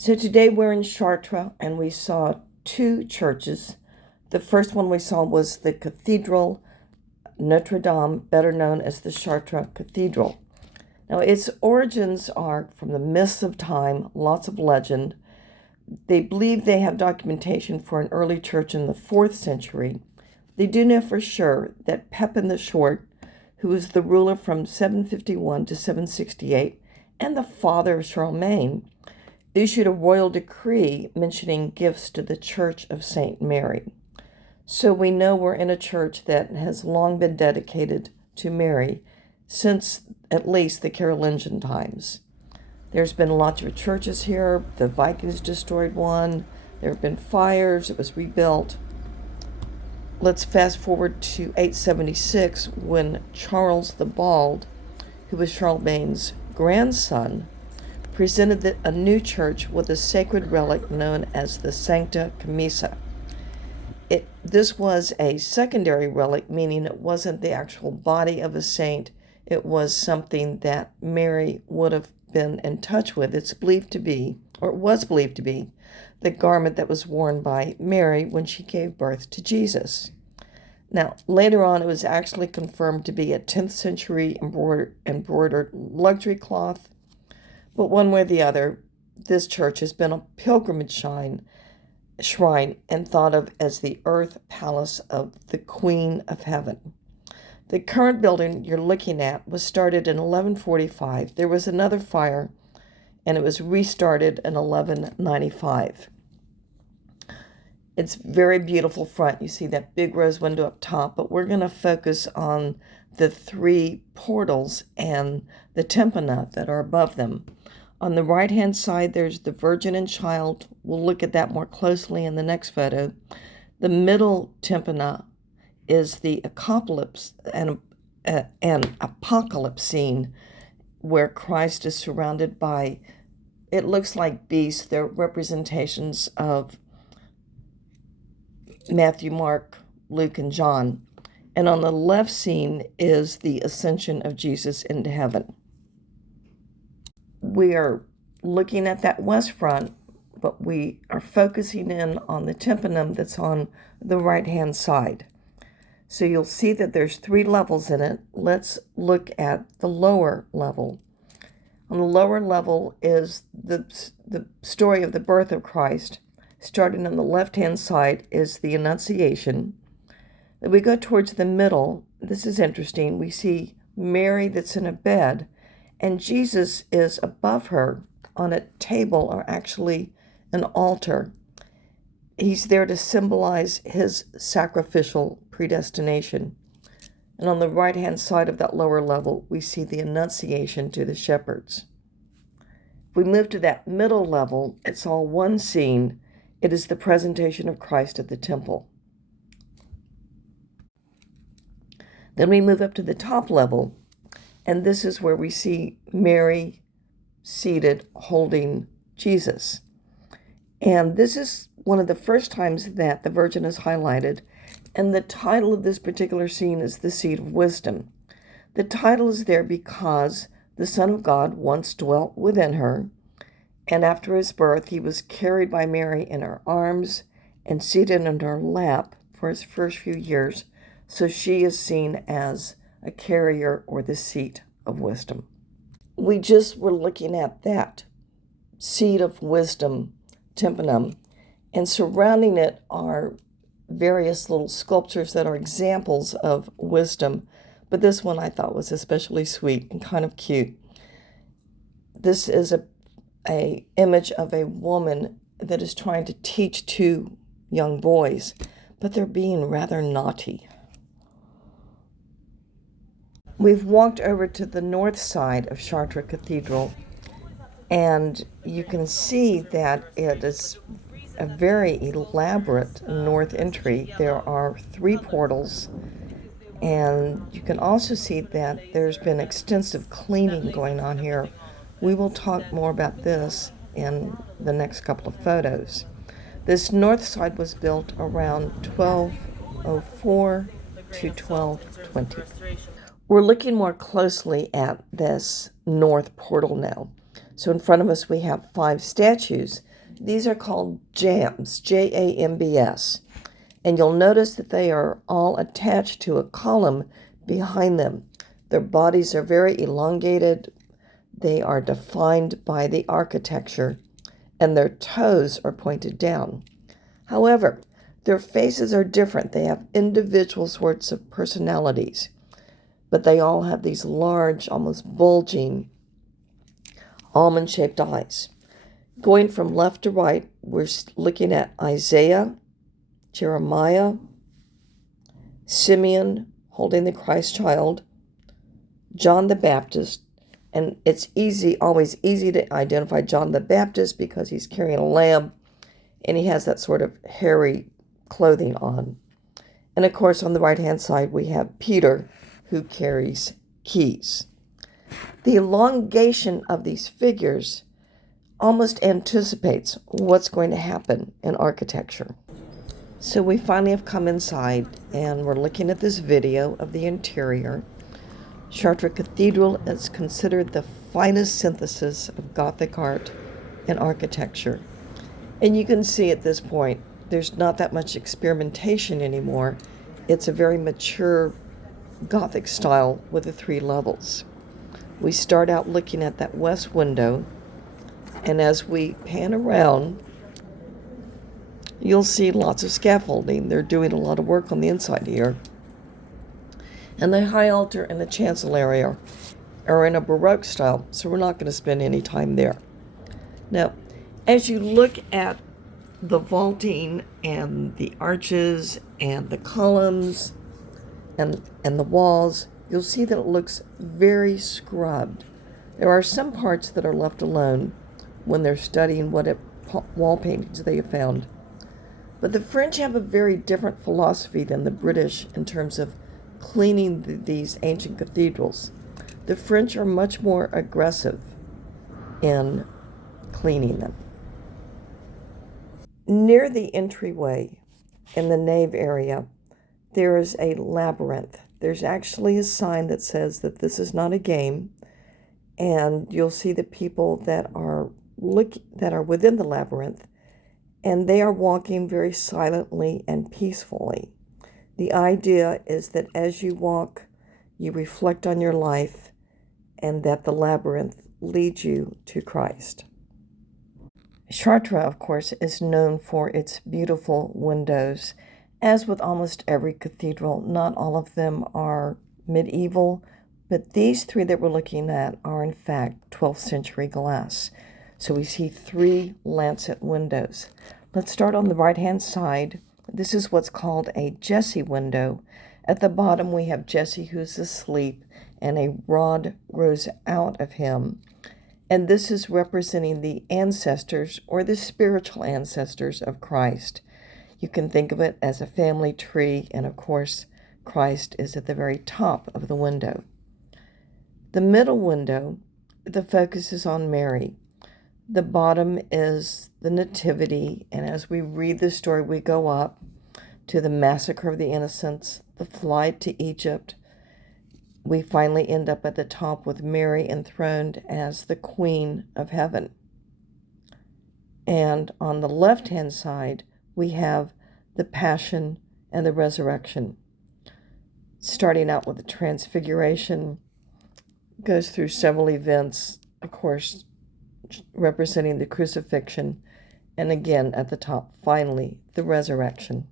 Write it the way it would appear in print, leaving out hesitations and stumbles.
So today we're in Chartres and we saw two churches. The first one we saw was the Cathedrale Notre-Dame, better known as the Chartres Cathedral. Now its origins are from the mists of time, lots of legend. They believe they have documentation for an early church in the 4th century. They do know for sure that Pepin the Short, who was the ruler from 751 to 768 and the father of Charlemagne, issued a royal decree mentioning gifts to the Church of St. Mary. So we know we're in a church that has long been dedicated to Mary since at least the Carolingian times. There's been lots of churches here. The Vikings destroyed one. There have been fires. It was rebuilt. Let's fast forward to 876 when Charles the Bald, who was Charlemagne's grandson, presented a new church with a sacred relic known as the Sancta Camisa. This was a secondary relic, meaning it wasn't the actual body of a saint. It was something that Mary would have been in touch with. It's believed to be, or it was believed to be, the garment that was worn by Mary when she gave birth to Jesus. Now, later on, it was actually confirmed to be a 10th century embroidered luxury cloth. But one way or the other, this church has been a pilgrimage shrine and thought of as the earth palace of the Queen of Heaven. The current building you're looking at was started in 1145. There was another fire, and it was restarted in 1195. It's very beautiful front. You see that big rose window up top, but we're going to focus on the 3 portals and the tympana that are above them. On the right-hand side, there's the Virgin and Child. We'll look at that more closely in the next photo. The middle tympana is the apocalypse and apocalypse scene where Christ is surrounded by, it looks like beasts. They're representations of Matthew, Mark, Luke, and John. And on the left scene is the ascension of Jesus into heaven. We are looking at that west front, but we are focusing in on the tympanum that's on the right-hand side. So you'll see that there's 3 levels in it. Let's look at the lower level. On the lower level is the story of the birth of Christ. Starting on the left-hand side is the Annunciation. Then we go towards the middle. This is interesting. We see Mary that's in a bed, and Jesus is above her on a table, or actually an altar. He's there to symbolize his sacrificial predestination. And on the right-hand side of that lower level, we see the Annunciation to the shepherds. If we move to that middle level, it's all one scene. It is the presentation of Christ at the temple. Then we move up to the top level, and this is where we see Mary seated holding Jesus. And this is one of the first times that the Virgin is highlighted. And the title of this particular scene is the Seat of Wisdom. The title is there because the Son of God once dwelt within her. And after his birth, he was carried by Mary in her arms and seated in her lap for his first few years. So she is seen as a carrier, or the seat of wisdom. We just were looking at that seat of wisdom, tympanum, and surrounding it are various little sculptures that are examples of wisdom. But this one I thought was especially sweet and kind of cute. This is a image of a woman that is trying to teach 2 young boys, but they're being rather naughty. We've walked over to the north side of Chartres Cathedral, and you can see that it is a very elaborate north entry. There are 3 portals, and you can also see that there's been extensive cleaning going on here. We will talk more about this in the next couple of photos. This north side was built around 1204 to 1220. We're looking more closely at this north portal now. So in front of us we have 5 statues These are called jambs, Jambs. And you'll notice that they are all attached to a column behind them. Their bodies are very elongated. They are defined by the architecture, and their toes are pointed down. However, their faces are different. They have individual sorts of personalities, but they all have these large, almost bulging, almond-shaped eyes. Going from left to right, we're looking at Isaiah, Jeremiah, Simeon holding the Christ child, John the Baptist, and it's always easy to identify John the Baptist because he's carrying a lamb and he has that sort of hairy clothing on. And of course, on the right-hand side, we have Peter, who carries keys. The elongation of these figures almost anticipates what's going to happen in architecture. So we finally have come inside and we're looking at this video of the interior. Chartres Cathedral is considered the finest synthesis of Gothic art and architecture. And you can see at this point, there's not that much experimentation anymore. It's a very mature Gothic style with the 3 levels. We start out looking at that west window, and as we pan around, you'll see lots of scaffolding. They're doing a lot of work on the inside here. And the high altar and the chancel area are in a Baroque style, so we're not going to spend any time there. Now, as you look at the vaulting and the arches and the columns and the walls, you'll see that it looks very scrubbed. There are some parts that are left alone when they're studying what wall paintings they have found. But the French have a very different philosophy than the British in terms of cleaning these ancient cathedrals. The French are much more aggressive in cleaning them. Near the entryway in the nave area, there is a labyrinth. There's actually a sign that says that this is not a game, and you'll see the people that are within the labyrinth, and they are walking very silently and peacefully. The idea is that as you walk, you reflect on your life, and that the labyrinth leads you to Christ. Chartres, of course, is known for its beautiful windows. As with almost every cathedral, not all of them are medieval, but these 3 that we're looking at are in fact 12th century glass. So we see 3 lancet windows. Let's start on the right-hand side. This is what's called a Jesse window. At the bottom, we have Jesse who's asleep, and a rod grows out of him. And this is representing the ancestors or the spiritual ancestors of Christ. You can think of it as a family tree, and of course, Christ is at the very top of the window. The middle window, the focus is on Mary. The bottom is the Nativity, and as we read the story, we go up to the massacre of the innocents, the flight to Egypt. We finally end up at the top with Mary enthroned as the Queen of Heaven. And on the left-hand side, we have the Passion and the Resurrection. Starting out with the Transfiguration, goes through several events, of course, representing the crucifixion, and again at the top, finally, the resurrection.